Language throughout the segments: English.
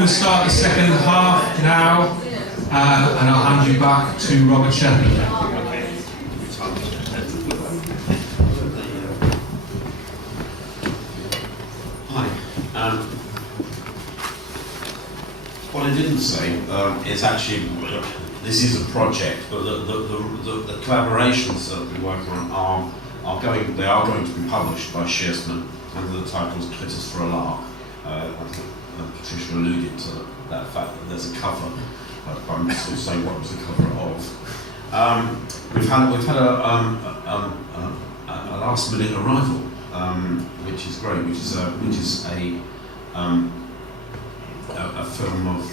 going to start the second half now, and I'll hand you back to Robert Sheppard. Hi. What I didn't say is actually this is a project, but the collaborations that we're working on are going to be published by Shearsman under the titles "Twitters for a Lark." I think Patricia alluded to that fact that there's a cover. I'm just going to say what was the cover of. We've had a last minute arrival, which is great. Which is a film of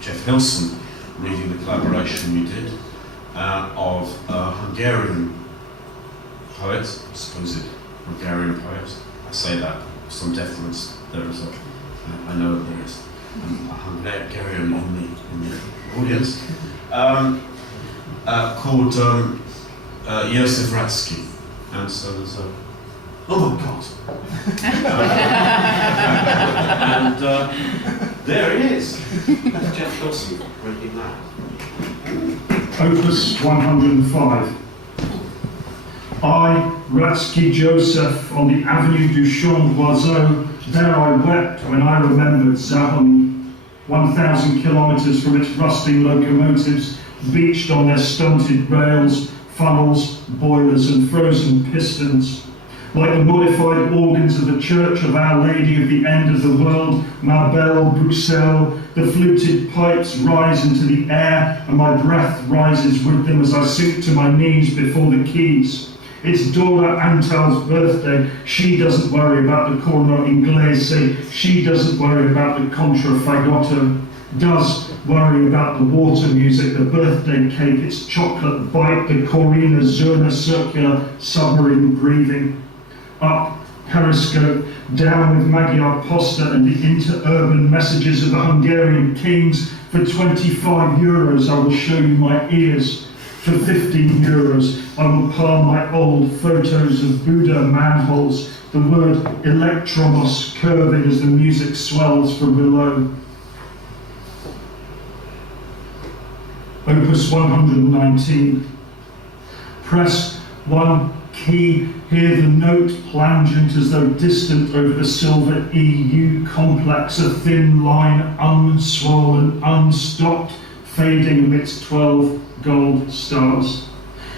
Jeff Hilson, reading the collaboration we did of Hungarian poets, supposed Hungarian poets. I say that with some deference. There is I know there is a Hungarian in the audience called Josef Ratsky, and so there's a oh my God, and there it is. That's Jeff Hilson reading that. Opus 105. I, Ratsky Joseph, on the Avenue du Champ d'Oiseau, there I wept when I remembered Zahony, 1,000 kilometres from its rusting locomotives, beached on their stunted rails, funnels, boilers and frozen pistons. Like the modified organs of the Church of Our Lady of the End of the World, Marbelle, Bruxelles, the fluted pipes rise into the air, and my breath rises with them as I sink to my knees before the keys. It's Dora Antal's birthday. She doesn't worry about the corno inglese. She doesn't worry about the contraffagotto. Does worry about the water music, the birthday cake, its chocolate bite, the Corina Zerna circular submarine breathing. Up Periscope, down with Magyar Posta and the interurban messages of the Hungarian kings. For 25 euros I will show you my ears. For 15 euros I will palm my old photos of Buddha manholes, the word Elektromos curving as the music swells from below. Opus 119. Press one key, hear the note plangent as though distant over the silver EU complex, a thin line, unswollen, unstopped, fading amidst 12 gold stars.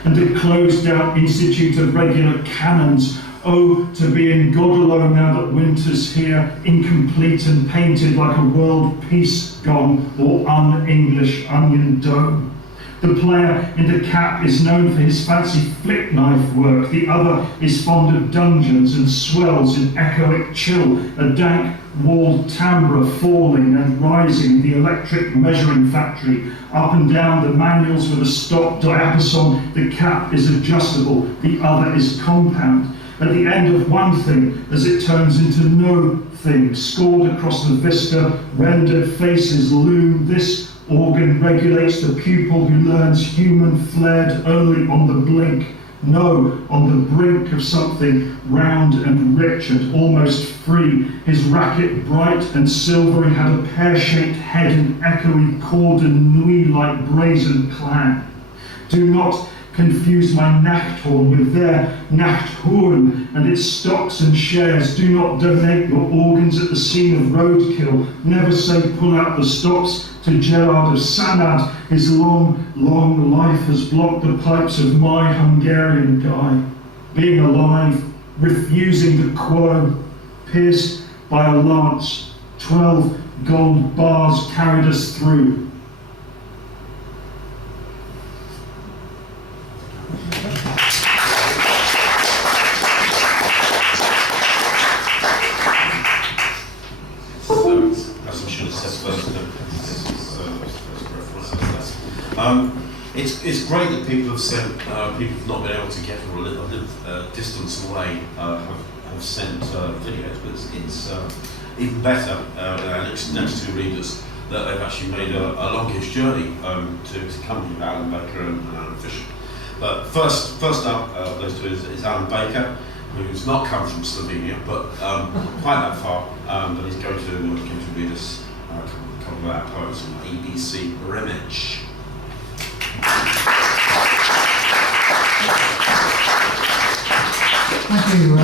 And a closed-down institute of regular cannons. Oh, to be in God alone now that winter's here, incomplete and painted like a world peace gone or un-English onion dome. The player in the cap is known for his fancy flick knife work. The other is fond of dungeons and swells in echoic chill, a dank walled timbre falling and rising in the electric measuring factory. Up and down the manuals with a stop diapason, the cap is adjustable, the other is compound. At the end of one thing, as it turns into no thing, scored across the vista, rendered faces loom. This organ regulates the pupil who learns human flared only on the blink. No, on the brink of something round and rich and almost free. His racket, bright and silvery, had a pear-shaped head and echoey cordon nuit like brazen clang. Do not confuse my Nachthorn with their Nachthorn and its stocks and shares. Do not donate your organs at the scene of roadkill. Never say pull out the stops to Gerard of Sanad. His long, long life has blocked the pipes of my Hungarian guy. Being alive, refusing the quo, pierced by a lance, 12 gold bars carried us through. It's great that people have sent, people have not been able to get from a little distance away, have sent videos, but it's even better, next to readers, that they've actually made a longish journey to come to Alan Baker and Alan Fisher. But first up, those two is Alan Baker, who's not come from Slovenia, but quite that far, but he's going to read us a couple of our poets from ABC Remich. Thank you. I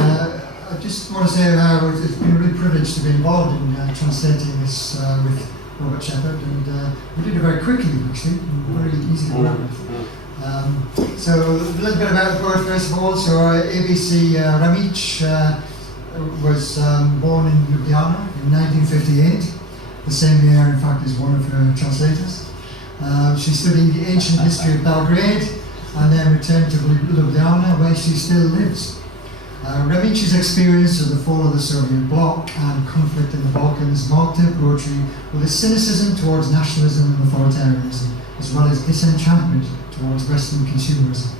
just want to say how it's been a real privilege to be involved in translating this with Robert Sheppard, and we did it very quickly, actually, very easy to work with. So a little bit about the poet first of all. So ABC Remich was born in Ljubljana in 1958, the same year, in fact, as one of her translators. She studied the ancient history of Belgrade and then returned to Ljubljana, where she still lives. Remich's experience of the fall of the Soviet bloc and conflict in the Balkans marked her poetry with a cynicism towards nationalism and authoritarianism, as well as disenchantment towards Western consumerism.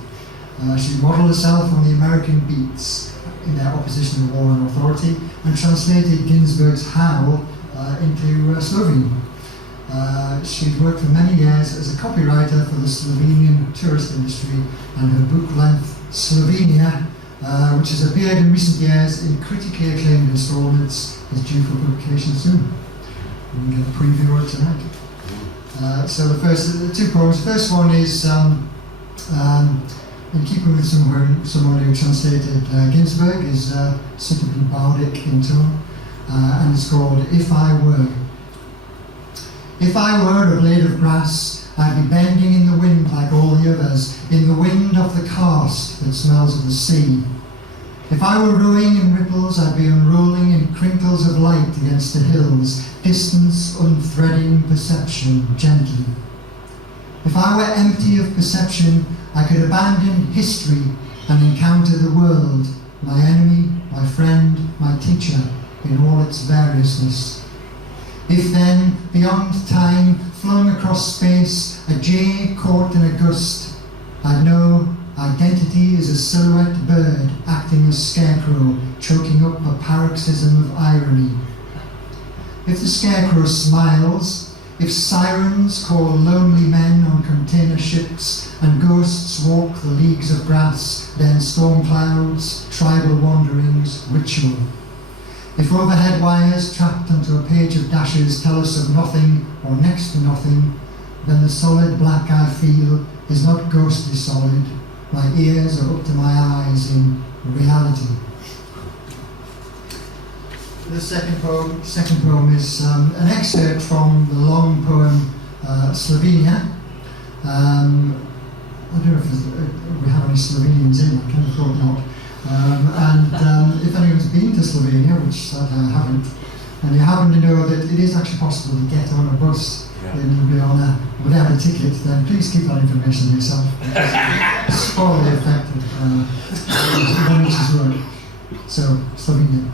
She modelled herself on the American beats in their opposition to war and authority, and translated Ginsberg's Howl into Slovene. She'd worked for many years as a copywriter for the Slovenian tourist industry, and her book-length Slovenia, which has appeared in recent years in critically acclaimed instalments, is due for publication soon. We can get a preview of it tonight. So the two poems. The first one is in keeping with someone who translated Ginsberg, is suitably bardic in tone, and it's called If I Were. If I were a blade of grass, I'd be bending in the wind like all the others, in the wind of the karst that smells of the sea. If I were rowing in ripples, I'd be unrolling in crinkles of light against the hills, distance unthreading perception gently. If I were empty of perception, I could abandon history and encounter the world, my enemy, my friend, my teacher, in all its variousness. If then, beyond time, flung across space, a jay caught in a gust, I'd know identity is a silhouette bird acting as scarecrow, choking up a paroxysm of irony. If the scarecrow smiles, if sirens call lonely men on container ships, and ghosts walk the leagues of grass, then storm clouds, tribal wanderings, ritual. If overhead wires trapped onto a page of dashes tell us of nothing or next to nothing, then the solid black I feel is not ghostly solid. My ears are up to my eyes in reality. The second poem is an excerpt from the long poem Slovenia. I don't know if we have any Slovenians in, I kind of thought not. If anyone's been to Slovenia, which I haven't, and you happen to know that it is actually possible to get on a bus in Ljubljana without a ticket, then please keep that information to yourself. Spoil the effect of Remich's word. So, Slovenia.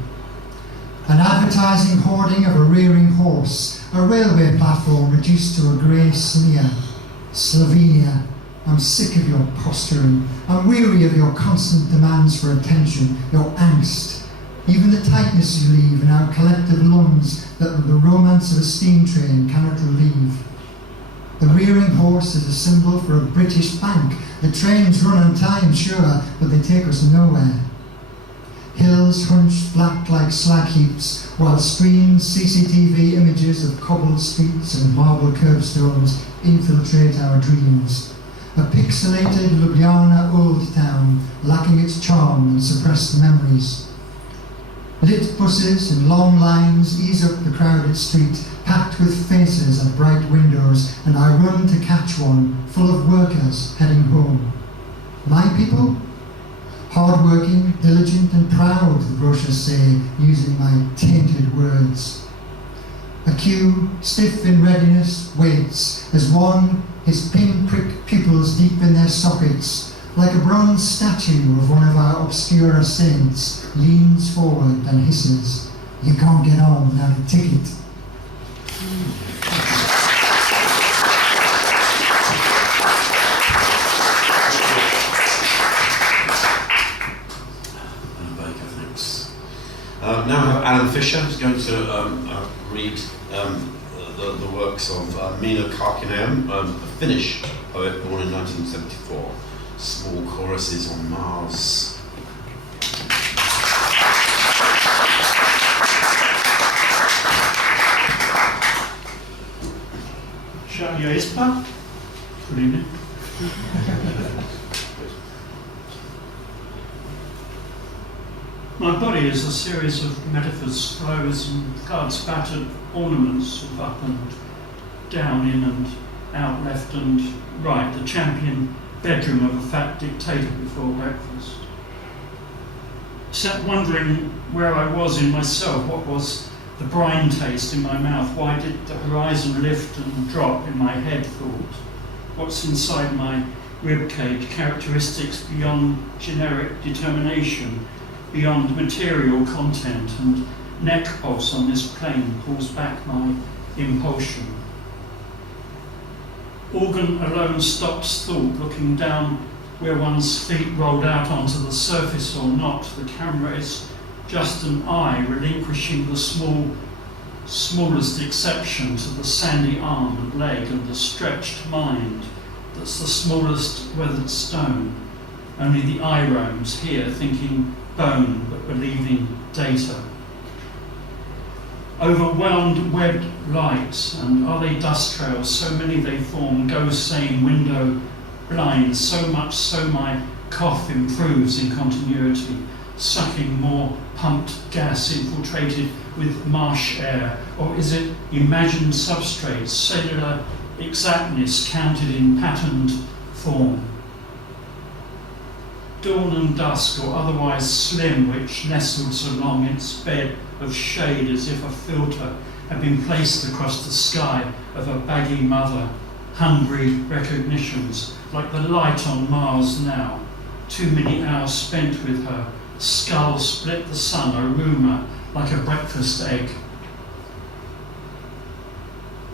An advertising hoarding of a rearing horse, a railway platform reduced to a grey smear. Slovenia. I'm sick of your posturing. I'm weary of your constant demands for attention, your angst, even the tightness you leave in our collective lungs that the romance of a steam train cannot relieve. The rearing horse is a symbol for a British bank. The trains run on time, sure, but they take us nowhere. Hills hunched flat like slag heaps, while screens, CCTV images of cobbled streets and marble curbstones infiltrate our dreams. A pixelated Ljubljana old town, lacking its charm and suppressed memories. Lit buses in long lines ease up the crowded street, packed with faces and bright windows, and I run to catch one, full of workers heading home. My people? Hard-working, diligent and proud, the brochures say, using my tainted words. A queue, stiff in readiness, waits as one, his pin-prick pupils deep in their sockets, like a bronze statue of one of our obscura saints, leans forward and hisses, "You can't get on without a ticket." Now I have Alan Fisher, who's going to read the works of Mina Karkinen, a Finnish poet born in 1974. Small Choruses on Mars. Jesper. Good evening. My body is a series of metaphors, flows and floods, battered ornaments of up and down, in and out, left and right, the champion bedroom of a fat dictator before breakfast. Sat wondering where I was in myself, what was the brine taste in my mouth, why did the horizon lift and drop in my head, thought, what's inside my ribcage, characteristics beyond generic determination, beyond material content, and neck pulse on this plane pulls back my impulsion. Organ alone stops thought, looking down where one's feet rolled out onto the surface or not. The camera is just an eye relinquishing the smallest exception to the sandy arm and leg and the stretched mind that's the smallest weathered stone. Only the eye roams here, thinking bone but believing data. Overwhelmed webbed lights, and are they dust trails? So many they form, go same window blinds, so much so my cough improves in continuity, sucking more pumped gas infiltrated with marsh air, or is it imagined substrates, cellular exactness counted in patterned form? Dawn and dusk, or otherwise slim, which nestles along its bed of shade as if a filter had been placed across the sky of a baggy mother, hungry recognitions, like the light on Mars now, too many hours spent with her, skull split the sun, a rumour like a breakfast egg.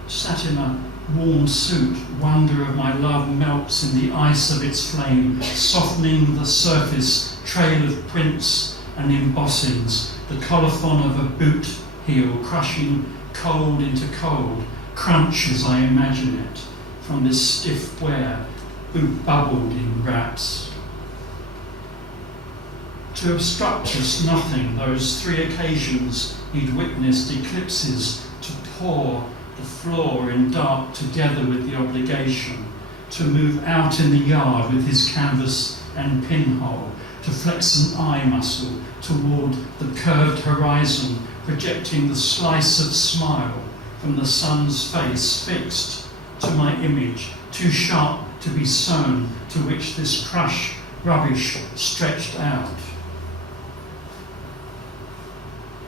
Sat in a warm suit, wonder of my love melts in the ice of its flame, softening the surface, trail of prints and embossings, the colophon of a boot heel, crushing cold into cold, crunch as I imagine it, from this stiff wear, boot bubbled in wraps. To obstruct us nothing, those 3 occasions he'd witnessed eclipses, to pour the floor in dark together with the obligation, to move out in the yard with his canvas and pinhole, to flex an eye muscle toward the curved horizon, projecting the slice of smile from the sun's face fixed to my image, too sharp to be sewn, to which this crush rubbish stretched out.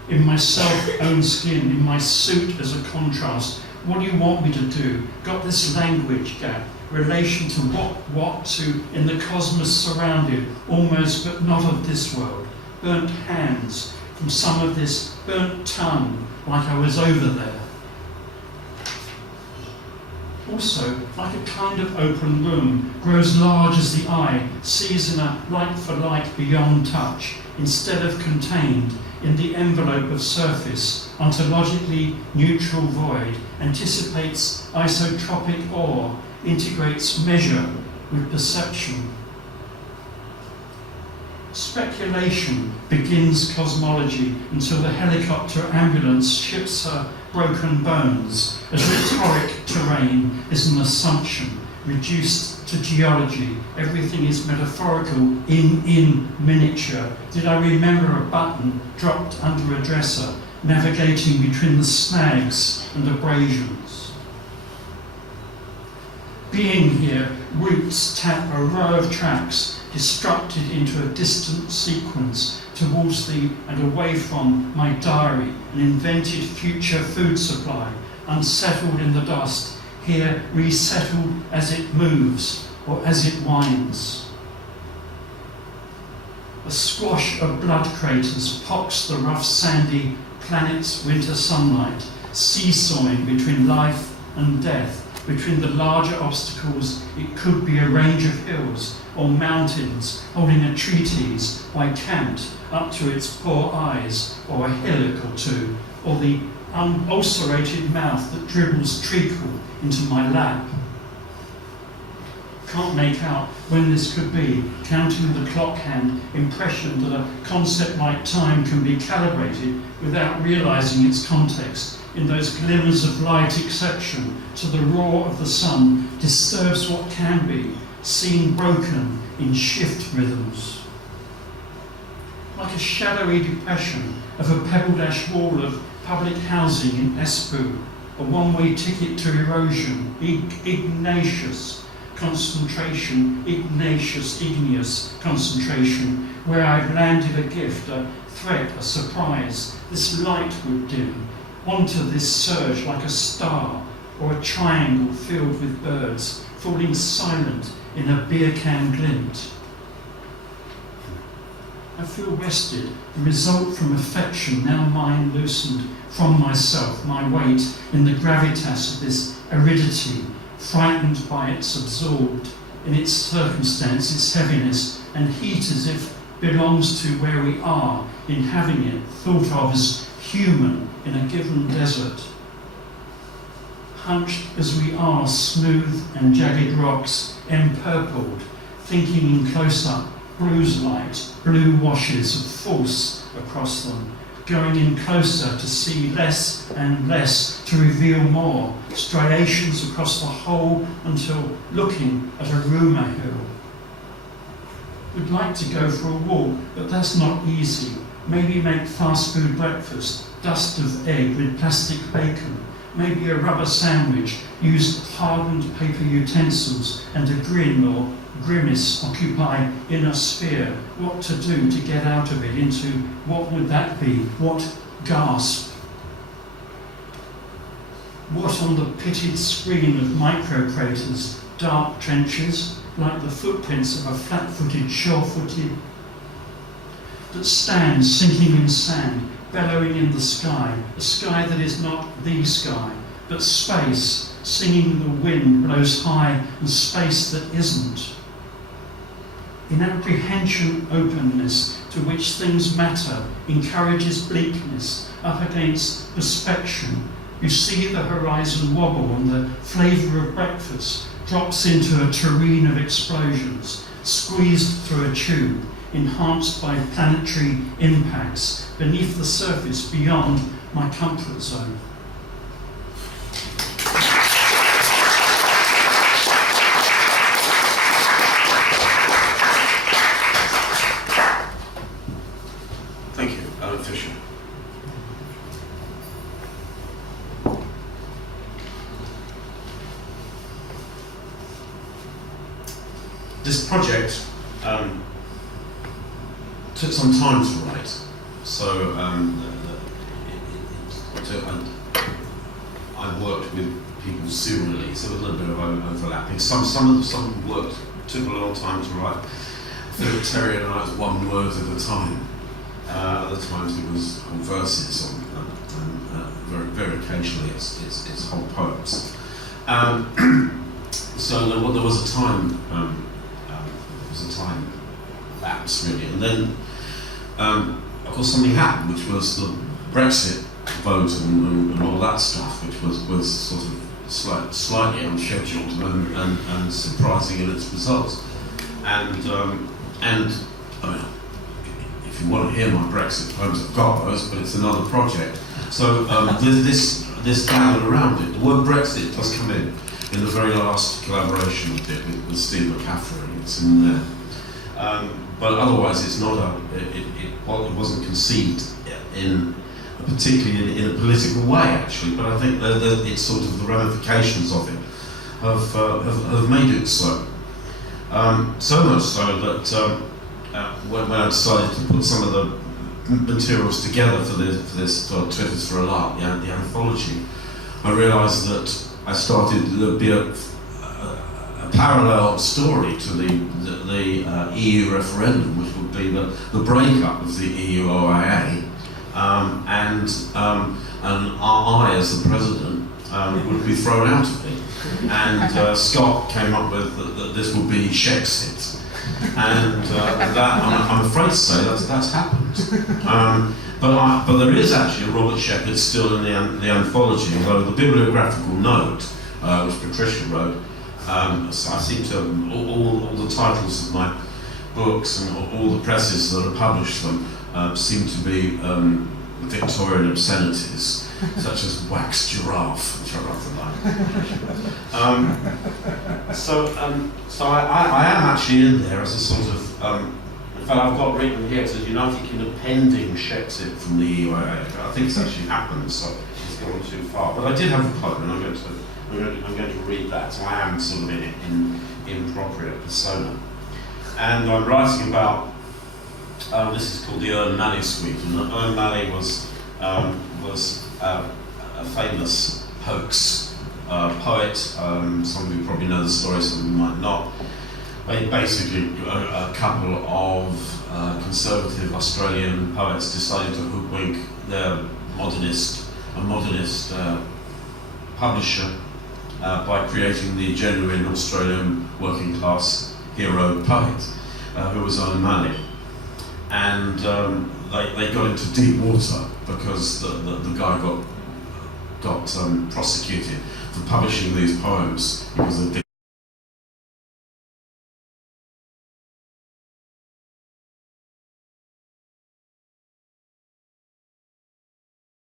In my self-owned skin, in my suit as a contrast, what do you want me to do? Got this language gap, relation to what to, in the cosmos surrounded, almost but not of this world. Burnt hands from some of this, burnt tongue, like I was over there. Also, like a kind of open room, grows large as the eye, sees in a like-for-like beyond touch, instead of contained in the envelope of surface, ontologically neutral void, anticipates isotropic awe, integrates measure with perception. Speculation begins cosmology until the helicopter ambulance ships her broken bones, as rhetoric terrain is an assumption, reduced to geology. Everything is metaphorical in miniature. Did I remember a button dropped under a dresser, navigating between the snags and abrasions? Being here, roots tap a row of tracks, destructed into a distant sequence towards the and away from my diary, an invented future food supply, unsettled in the dust, here resettled as it moves or as it winds. A squash of blood craters pox the rough sandy planet's winter sunlight, seesawing between life and death, between the larger obstacles. It could be a range of hills or mountains holding a treatise by Kant up to its poor eyes, or a hillock or two, or the unulcerated mouth that dribbles treacle into my lap. Can't make out when this could be, counting the clock hand impression that a concept like time can be calibrated without realizing its context, in those glimmers of light exception to the roar of the sun, disturbs what can be seen broken in shift rhythms. Like a shadowy depression of a pebbled ash wall of public housing in Espoo, a one-way ticket to erosion, igneous concentration, igneous concentration, where I've landed a gift, a threat, a surprise. This light would dim onto this surge like a star or a triangle filled with birds, falling silent in a beer can glint. I feel rested, the result from affection, now mine loosened from myself, my weight in the gravitas of this aridity, frightened by its absorbed in its circumstance, its heaviness, and heat as if belongs to where we are in having it, thought of as human in a given desert. Hunched as we are, smooth and jagged rocks, empurpled, thinking in close-up, bruise light, blue washes of force across them, going in closer to see less and less, to reveal more, striations across the whole until looking at a rumour hill. We'd like to go for a walk, but that's not easy. Maybe make fast food breakfast, dust of egg with plastic bacon, maybe a rubber sandwich, use hardened paper utensils, and a grin or grimace occupy inner sphere. What to do to get out of it into what would that be? What gasp? What on the pitted screen of micro-craters, dark trenches, like the footprints of a flat-footed, sure-footed, that stands sinking in sand, bellowing in the sky, a sky that is not the sky, but space, singing the wind blows high, and space that isn't. In apprehension openness to which things matter encourages bleakness up against perspection. You see the horizon wobble and the flavour of breakfast drops into a terrain of explosions, squeezed through a tube, enhanced by planetary impacts beneath the surface beyond my comfort zone. This project took some time to write, so I worked with people serially, so a little bit of overlapping. Some work took a long time to write. Philip Terry and I, it was one word at a time. Other times it was whole verses, and very occasionally it's whole poems. So there was a time. Time lapse really, and then of course something happened, which was the Brexit vote and all that stuff, which was sort of slightly unscheduled and surprising in its results. And I mean, if you want to hear my Brexit poems, I've got those, but it's another project. So this gathered around it. The word Brexit does come in the very last collaboration we did with Steve McCaffrey. It's in there. But otherwise, it's not it wasn't conceived particularly in a political way, actually. But I think it's sort of the ramifications of it have made it so. So much so that when I decided to put some of the materials together for this Twitter's for a Lark, the anthology, I realised that I started to be a parallel story to the EU referendum, which would be the breakup of the EU-OIA, and I, as the president, would be thrown out of it. And Scott came up with that this would be Shexit, and that I'm afraid to say that's happened. But there is actually a Robert Sheppard still in the anthology, although the bibliographical note, which Patricia wrote. So I seem to have all the titles of my books and all the presses that have published them seem to be Victorian obscenities, such as wax giraffe, which I rather like. So I am actually in there as a sort of, in fact I've got written here, it says United Kingdom pending Shexit from the Euoia. I think it's actually happened, so it's gone too far. But I did have a poem, and I'm going to read that, so I am sort of in propria persona. And I'm writing about, this is called the Ern Suite, and Ern Malley was a famous hoax poet. Some of you probably know the story, some of you might not. Basically, a couple of conservative Australian poets decided to hoodwink a modernist publisher by creating the genuine Australian working class hero poet, who was Ern Malley. And they got into deep water because the guy got prosecuted for publishing these poems because of